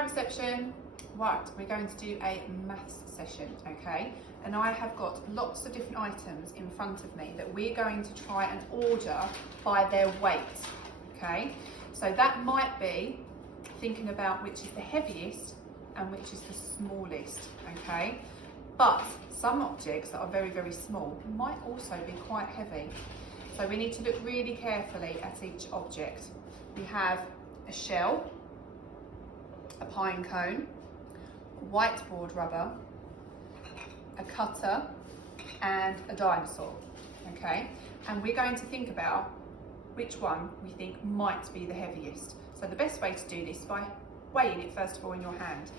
Hi reception. Right, we're going to do a maths session, okay? And I have got lots of different items in front of me that we're going to try and order by their weight, okay? So that might be thinking about which is the heaviest and which is the smallest, okay? But some objects that are very, very small might also be quite heavy. So we need to look really carefully at each object. We have a shell, a pine cone, whiteboard rubber, a cutter, and a dinosaur, okay? And we're going to think about which one we think might be the heaviest. So the best way to do this is by weighing it first of all in your hand.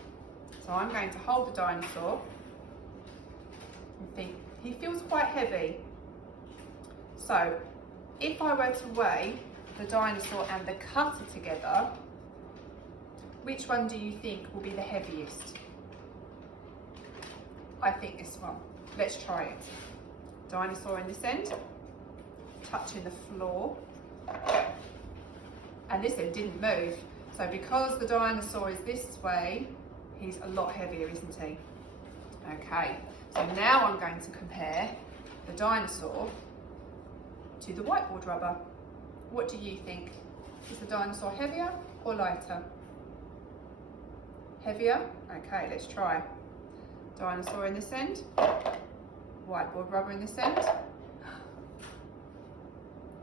So I'm going to hold the dinosaur and think, he feels quite heavy. So if I were to weigh the dinosaur and the cutter together, which one do you think will be the heaviest? I think this one. Let's try it. Dinosaur in this end, touching the floor. And this end didn't move. So because the dinosaur is this way, he's a lot heavier, isn't he? Okay, so now I'm going to compare the dinosaur to the whiteboard rubber. What do you think? Is the dinosaur heavier or lighter? Heavier? Okay, let's try. Dinosaur in this end, whiteboard rubber in this end.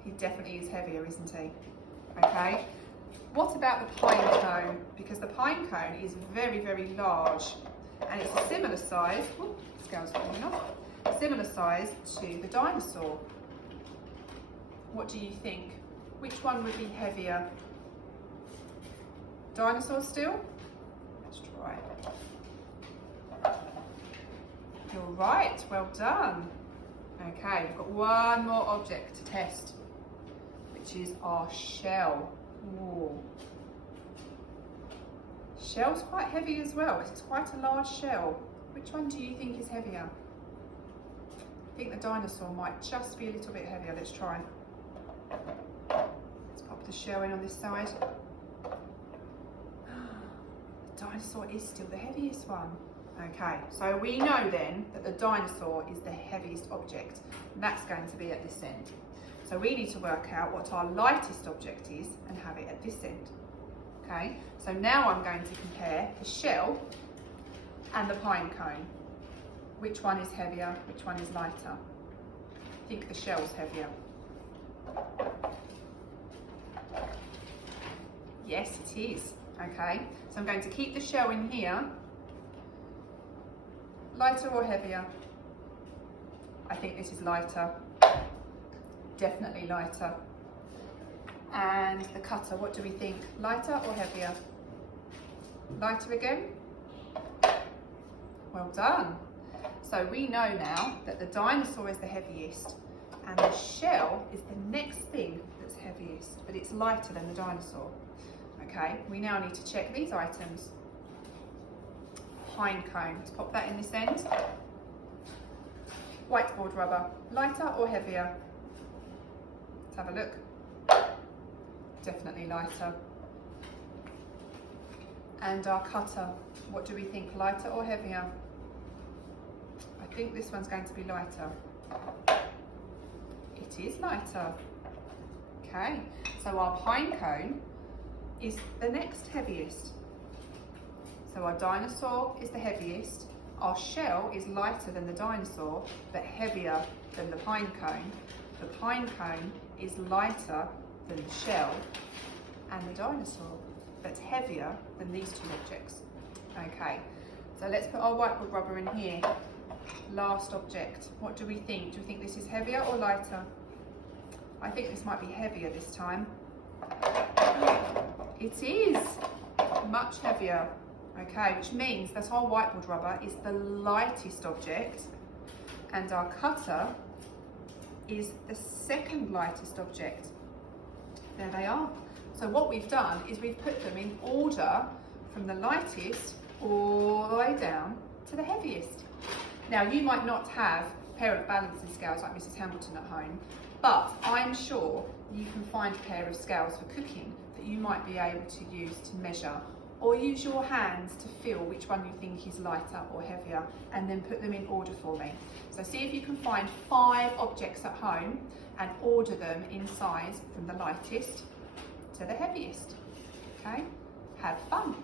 He definitely is heavier, isn't he? Okay. What about the pine cone? Because the pine cone is very, very large and it's a similar size, scale's falling off, similar size to the dinosaur. What do you think? Which one would be heavier? Dinosaur still? Let's try it. You're right, well done. Okay, we've got one more object to test, which is our shell. Ooh. Shell's quite heavy as well, because it's quite a large shell. Which one do you think is heavier? I think the dinosaur might just be a little bit heavier. Let's try. Let's pop the shell in on this side. The dinosaur is still the heaviest one. Okay, so we know then that the dinosaur is the heaviest object. And that's going to be at this end. So we need to work out what our lightest object is and have it at this end. Okay, so now I'm going to compare the shell and the pine cone. Which one is heavier, which one is lighter? I think the shell's heavier. Yes, it is. Okay, so I'm going to keep the shell in here. Lighter or heavier? I think this is lighter. Definitely lighter. And the cutter, what do we think? Lighter or heavier? Lighter again? Well done. So we know now that the dinosaur is the heaviest and the shell is the next thing that's heaviest, but it's lighter than the dinosaur. Okay, we now need to check these items. Pine cone, let's pop that in this end. Whiteboard rubber, lighter or heavier? Let's have a look. Definitely lighter. And our cutter, what do we think, lighter or heavier? I think this one's going to be lighter. It is lighter. Okay, so our pine cone is the next heaviest. So our dinosaur is the heaviest, our shell is lighter than the dinosaur, but heavier than the pine cone. The pine cone is lighter than the shell and the dinosaur, but heavier than these two objects. Okay, so let's put our whiteboard rubber in here. Last object, what do we think? Do you think this is heavier or lighter? I think this might be heavier this time. It is much heavier. Okay, which means that our whiteboard rubber is the lightest object and our cutter is the second lightest object. There they are. So what we've done is we've put them in order from the lightest all the way down to the heaviest. Now you might not have a pair of balancing scales like Mrs. Hamilton at home, but I'm sure you can find a pair of scales for cooking that you might be able to use to measure or use your hands to feel which one you think is lighter or heavier, and then put them in order for me. So see if you can find 5 objects at home and order them in size from the lightest to the heaviest. Okay, have fun.